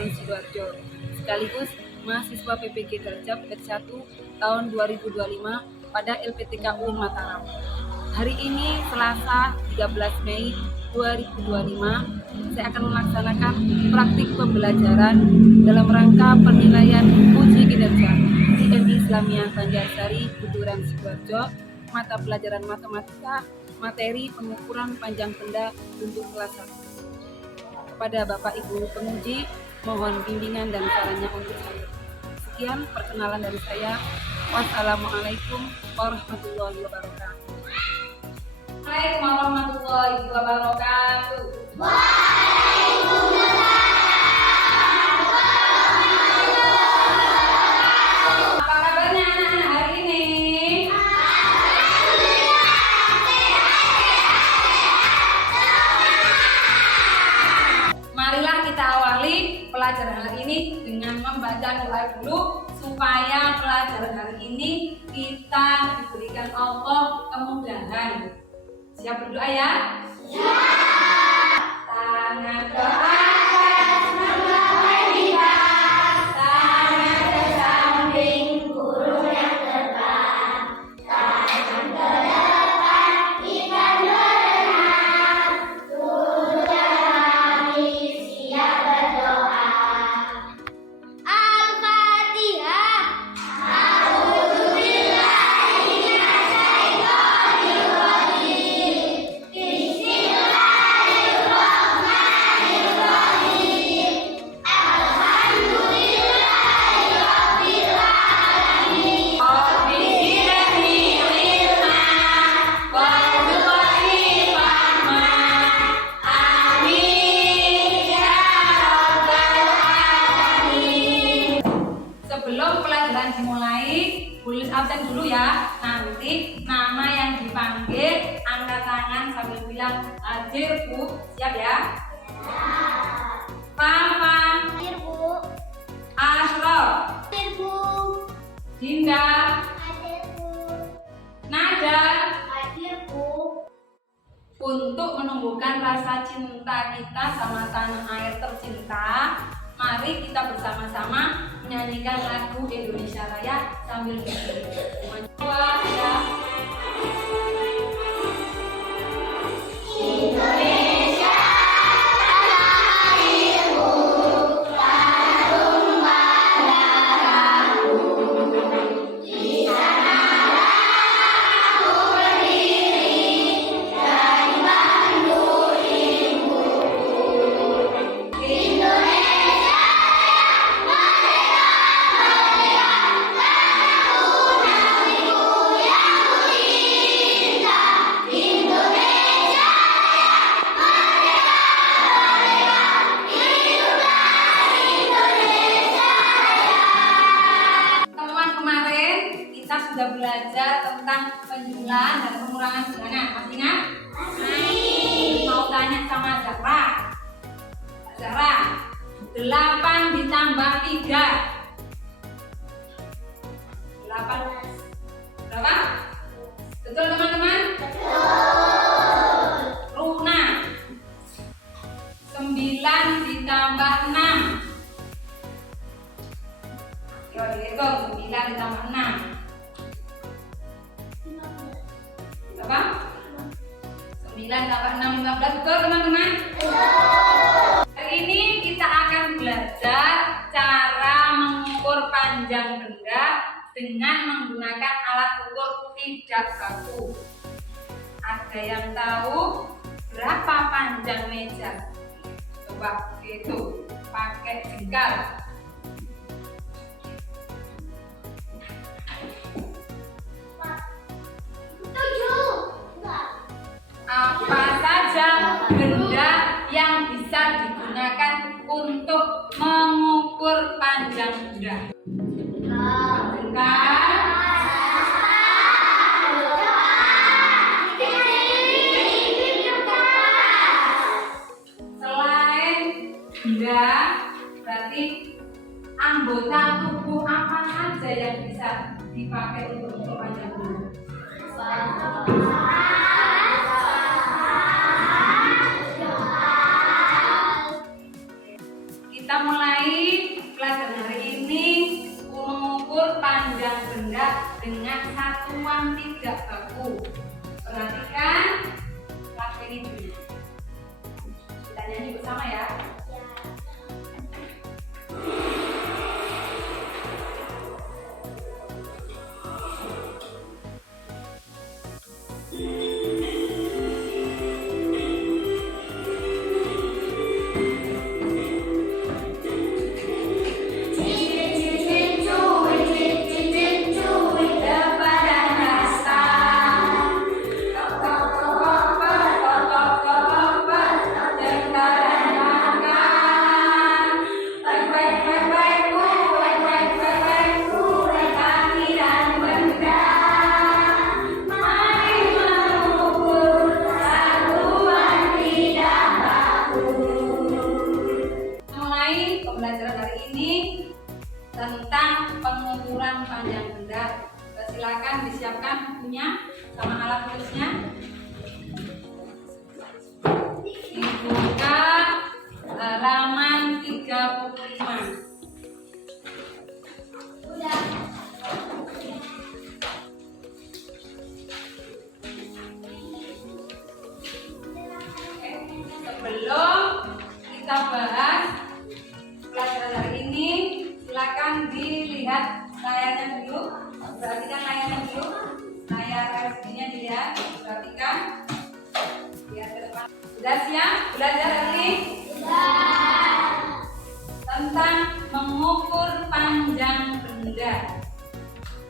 Kuturan Sidoarjo, sekaligus mahasiswa PPG Darjab batch 1 tahun 2025 pada LPTKU Mataram. Hari ini Selasa 13 Mei 2025, saya akan melaksanakan praktik pembelajaran dalam rangka penilaian uji kinerja IMI Islamiyah Banjarsari Kuturan Sidoarjo, mata pelajaran matematika, materi pengukuran panjang benda untuk kelas 1. Kepada Bapak Ibu penguji, mohon bimbingan dan sarannya untuk saya. Sekian perkenalan dari saya. Wassalamualaikum warahmatullahi wabarakatuh. Waalaikumsalam warahmatullahi wabarakatuh. Apa kabarnya anak-anak hari ini? Marilah kita awali pelajaran hari ini dengan membaca doa dulu supaya pelajaran hari ini kita diberikan Allah kemudahan. Siap berdoa ya? Siap. Tangan doa. Sebelum pelajaran dimulai, tulis absen dulu ya. Nanti nama yang dipanggil, angkat tangan sambil bilang hadir Bu. Siap ya? Papa. Hadir Bu. Asrof. Hadir Bu. Dinda. Hadir Bu. Nada. Hadir Bu. Untuk menumbuhkan rasa cinta kita sama tanah air tercinta, mari kita bersama-sama menyanyikan lagu Indonesia Raya sambil berdiri. Wah, ya. Indonesia tanah airku, tanah tumpah darahku. Di sanalah aku berdiri dari bambu ilmuku. Indonesia merdeka, merdeka, tanahku negeriku yang ku cinta. Indonesia merdeka, merdeka, hiduplah Indonesia Raya. Teman kemarin kita sudah belajar tentang penjumlahan dan pengurangan bilangan. Masih ingat? Masih. Mau tanya sama Zahra. Zahra, 8 ditambah 3. 8 berapa? Betul teman-teman? Betul. Runa, 9 ditambah 6. Yuk dihitung, 9 ditambah 6. Berapa? 9 tambah 6, 15. Betul teman-teman? Hari ini kita akan belajar cara mengukur panjang benda dengan menggunakan alat ukur tidak baku. Ada yang tahu berapa panjang meja? Coba itu pakai jengkal. Apa saja benda yang bisa digunakan untuk mengukur panjang benda? Jengkal, selain benda, berarti anggota tubuh apa saja yang bisa dipakai untuk mengukur panjang benda? Kita mulai satuan tidak baku. Perhatikan lagu ini dulu. Kita nyanyi bersama ya. Pembelajaran hari ini tentang pengukuran panjang benda. Silakan disiapkan bukunya sama alat tulisnya. Dibuka halaman 35. Sebelum kita bahas pelajaran hari ini, silakan dilihat layarnya dulu. Perhatikan layarnya dulu. Layar LCD-nya dilihat. Perhatikan. Lihat ke depan. Sudah siap belajar hari ini? Sudah. Tentang mengukur panjang benda.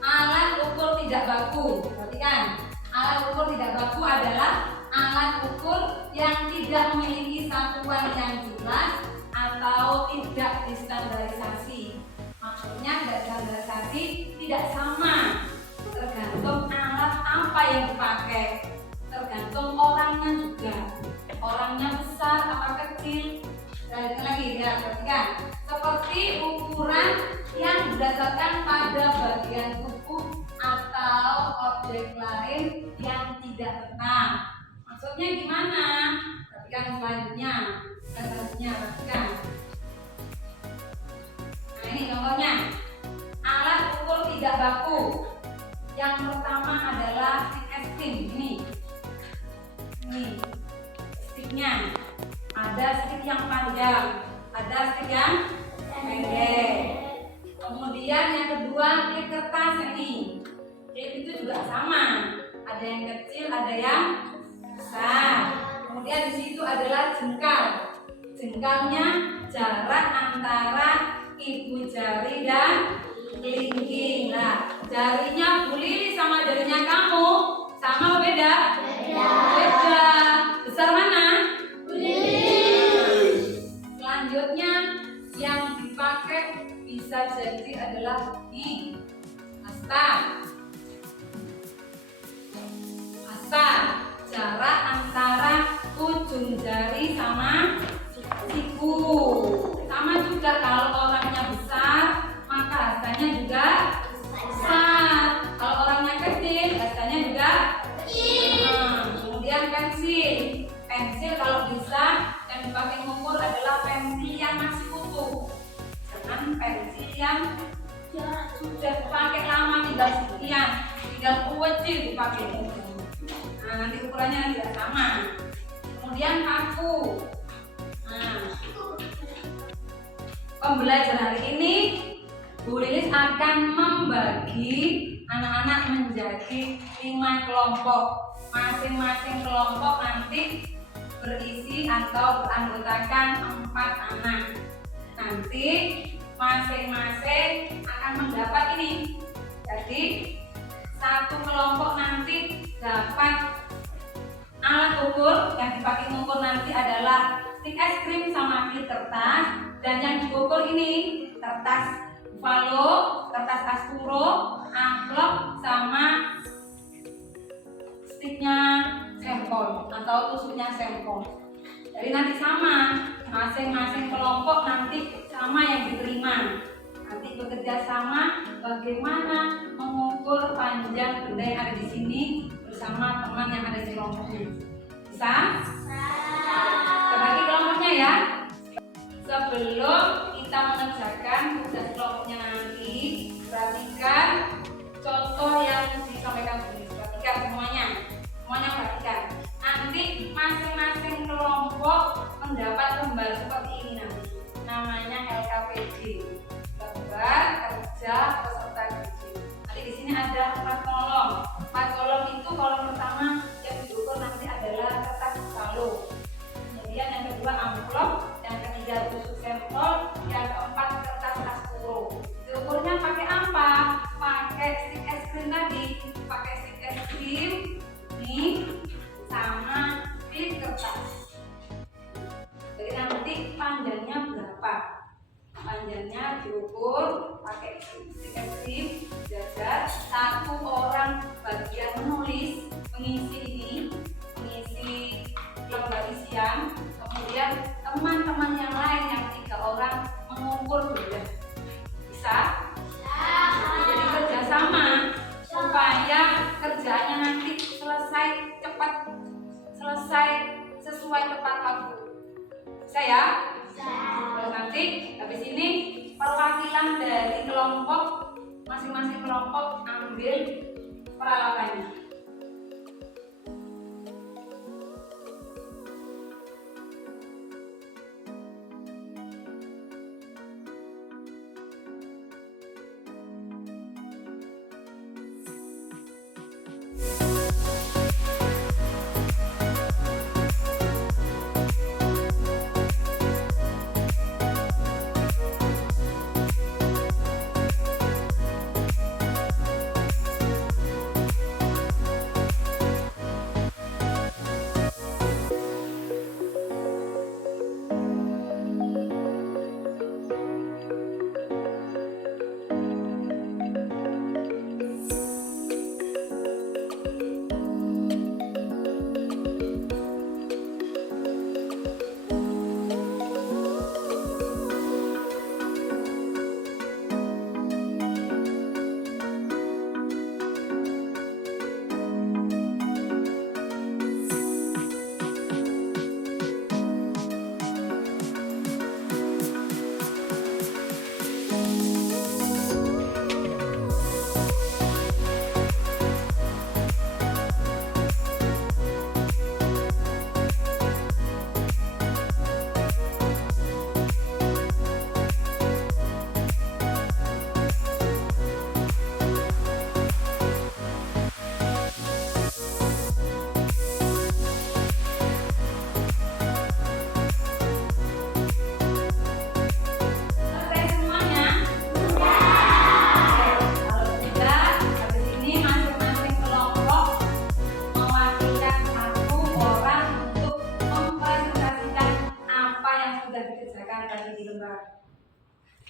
Alat ukur tidak baku. Perhatikan. Alat ukur tidak baku adalah alat ukur yang tidak memiliki satuan yang jelas atau tidak distandarisasi. Maksudnya tidak standarisasi, tidak sama. Tergantung alat apa yang dipakai. Tergantung orangnya juga. Orangnya besar apa kecil. Dan lagi ya, perhatikan. Seperti ukuran yang berdasarkan pada bagian tubuh atau objek lain yang tidak tetap. Maksudnya gimana? Perhatikan selanjutnya. Perhatikan. Nah ini contohnya. Alat ukur tidak baku. Yang pertama adalah stick es krim. Ini sticknya. Ada stick yang panjang, ada stick yang pendek. Kemudian yang kedua klip kertas ini. Klip itu juga sama. Ada yang kecil, ada yang besar. Kemudian di situ adalah jengkal. Jengkalnya jarak antara ibu jari dan kelingking. Nah, jarinya Bu Lili sama jarinya kamu sama beda? Beda. Besar mana? Bu Lili. Selanjutnya yang dipakai bisa jadi adalah ini. Asta. Jarak antara ujung jari sama siku. Sama juga kalau orangnya besar, maka hastanya juga besar. Kalau orangnya kecil, hastanya juga kecil. Kemudian pensil. Pensil kalau bisa yang dipakai mengukur adalah pensil yang masih utuh. Jangan pensil yang sudah dipakai lama, tinggal kecil dipakai. Nah, nanti ukurannya tidak sama. Kemudian paku. Nah, pembelajaran hari ini Bu Lilis akan membagi anak-anak menjadi 5 kelompok. Masing-masing kelompok nanti berisi atau beranggotakan 4 anak. Nanti masing-masing akan mendapat ini. Jadi satu kelompok nanti dapat alat ukur yang dipakai mengukur nanti adalah stick es krim sama klip kertas, dan yang diukur ini kertas buffalo, kertas asturo, amplop sama sticknya sempol atau tusuknya sempol. Jadi nanti sama, masing-masing kelompok nanti sama yang diterima. Nanti bekerja sama bagaimana mengukur panjang benda yang ada di sini bersama teman yang ada di kelompoknya. Bisa? Kita bagi kelompoknya ya. Sebelum kita mengerjakan tugas kelompoknya nanti, perhatikan contoh yang disampaikan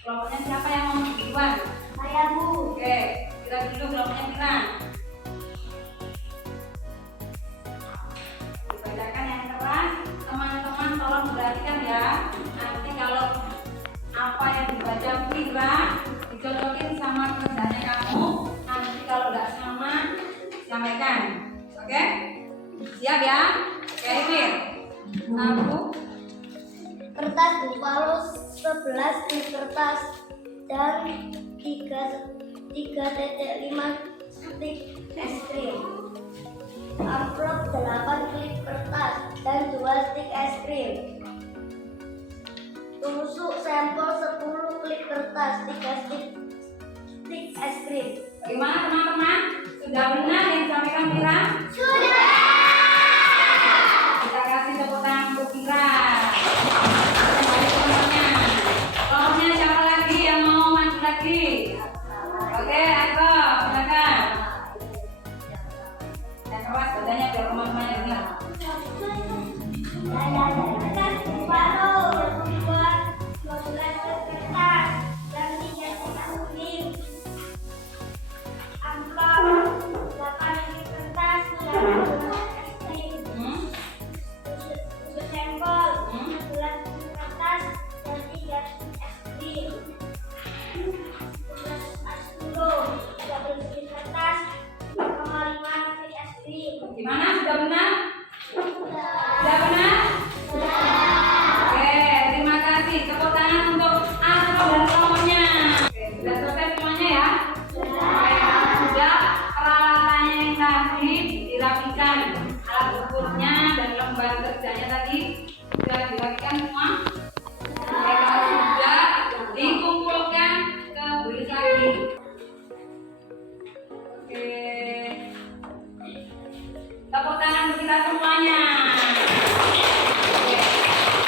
Kelompoknya siapa yang mau duluan? Saya Bu. Oke, kita dulu kelompoknya Mira. Dibacakan yang keras, teman-teman tolong perhatikan ya. Nanti kalau apa yang dibaca Mira dicocokin sama kerjanya kamu. Nanti kalau nggak sama, sampaikan. Oke? Siap ya? Oke, Mir. Satu. Kertas Buffalo 11 di kertas dan 3,5 stik es krim. Amplop 8 klip kertas dan 2 stik es krim. Tusuk sampel 10 klip kertas, 3 stik es krim. Bagaimana teman-teman? Sudah benar yang disampaikan Mira? Sudah. Kita kasih tepuk tangan untuk Mira. Kita balik kelompoknya. Kelompoknya siapa lagi yang mau maju lagi? Oke, ayo silakan. Yang keras badannya biar teman-temannya dengar. Kertas Buffalo berbuat 12 kertas dan 3 stik krim. Amplop 8 klip kertas dan 2 es krim. Tusuk sampel 11 klip kertas dan 3 stik es krim. Tugas Askulo 30 klip kertas 5 stik es krim. Gimana? Sudah benar? Sudah. Sudah benar? Oke, terima kasih. Tepuk tangan untuk Asro dan kelompoknya. Oke, sudah selesai semuanya ya? Oke, sudah peralatannya yang tadi dirapikan, alat ukurnya dan lembar kerjanya tadi sudah dirapikan semua. Oke, kalau sudah dikumpulkan ke belis lagi. Oke, tepuk tangan untuk kita semuanya. Oke,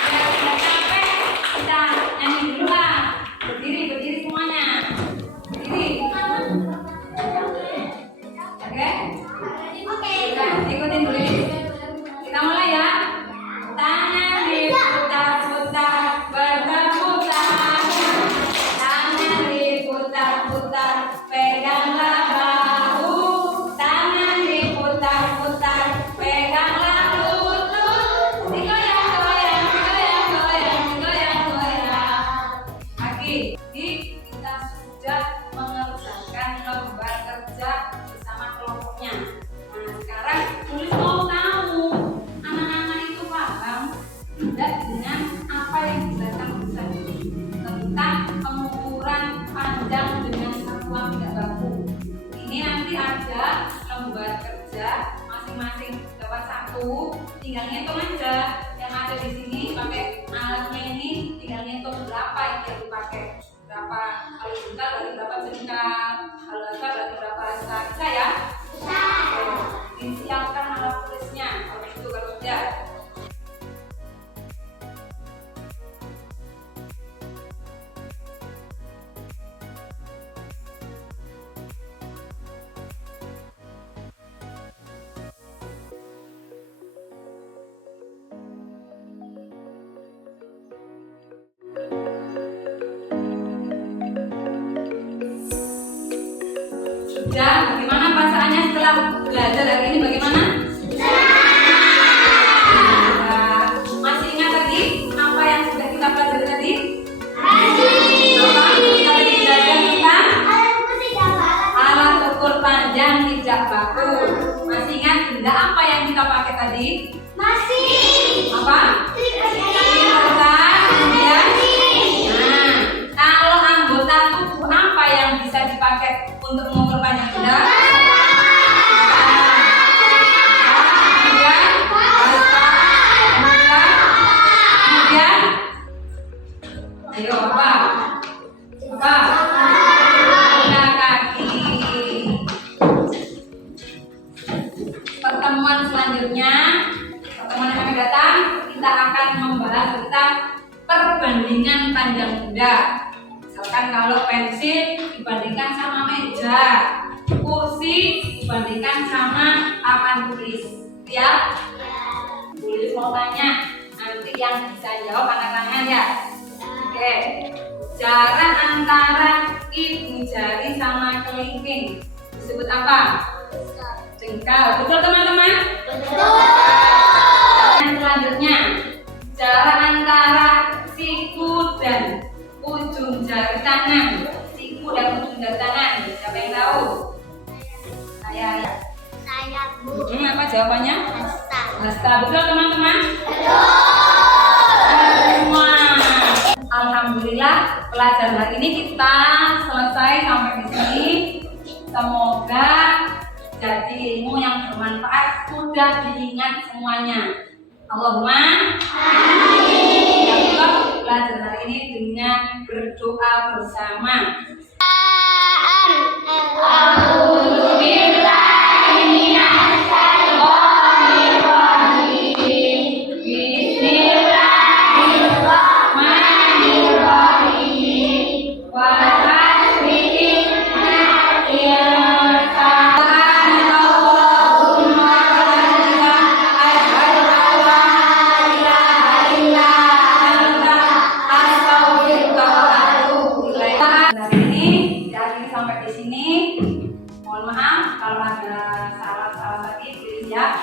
biar tidak capek, kita nyanyi dulu lah. Berdiri semuanya. Berdiri. Oke? Kita ikutin dulu ini. Kita mulai ya. Tangan diputar-putar, berputar. Tangan diputar-putar, peganglah bahu. Tangan diputar-putar, peganglah lutut. Digoyang-goyang, digoyang-goyang, digoyang-goyang. Lagi, kita sudah mengerjakan lembar kerja bersama kelompoknya. Nah, sekarang tulis mau tahu anak-anak itu paham tidak dengan apa yang dijelaskan tulisan ini tentang pengukuran panjang dengan satuan tidak baku. Ini nanti ada lembar kerja masing-masing dapat satu, tinggal ngitung aja yang ada di sini pakai alatnya ini, tinggal ngitung berapa yang dipakai, berapa kali jengkal berarti berapa jengkal, kalau lebar berarti berapa rasa. Bisa ya? Disiapkan alat tulisnya kalau itu kalau tidak. Dan bagaimana perasaannya setelah belajar hari ini? Bagaimana? Masih ingat tadi apa yang sudah kita pelajari tadi? Apa? Kita tadi belajar tentang alat ukur panjang tidak baku. Masih ingat benda apa yang kita pakai tadi? Apa? Kertas, kemudian. Nah, kalau anggota tubuh apa yang bisa dipakai untuk mengukur panjang benda? Ayo apa? Benda kaki. Pertemuan selanjutnya, pertemuan yang akan datang, kita akan membahas tentang perbandingan panjang benda. Misalkan kalau pensil dibandingkan sama meja, kursi dibandingkan sama papan tulis. Ya? Tulis mau tanya, nanti yang bisa jawab angkat tangan ya. Oke. Jarak antara ibu jari sama kelingking disebut apa? Jengkal. Betul teman-teman? Yang selanjutnya, jarak antara siku dan ujung jari tangan. Siku dan ujung jari tangan. Siapa yang tahu? Saya. Bu. Apa jawabannya? Hasta. Betul teman-teman? Semua. Alhamdulillah pelajaran hari ini kita selesai sampai di sini. Semoga jadi ilmu yang bermanfaat, sudah diingat semuanya. Allahumma amin. Kita tutup pelajaran hari ini dengan berdoa bersama. Sampai di sini, mohon maaf kalau ada salah-salah tadi, ya.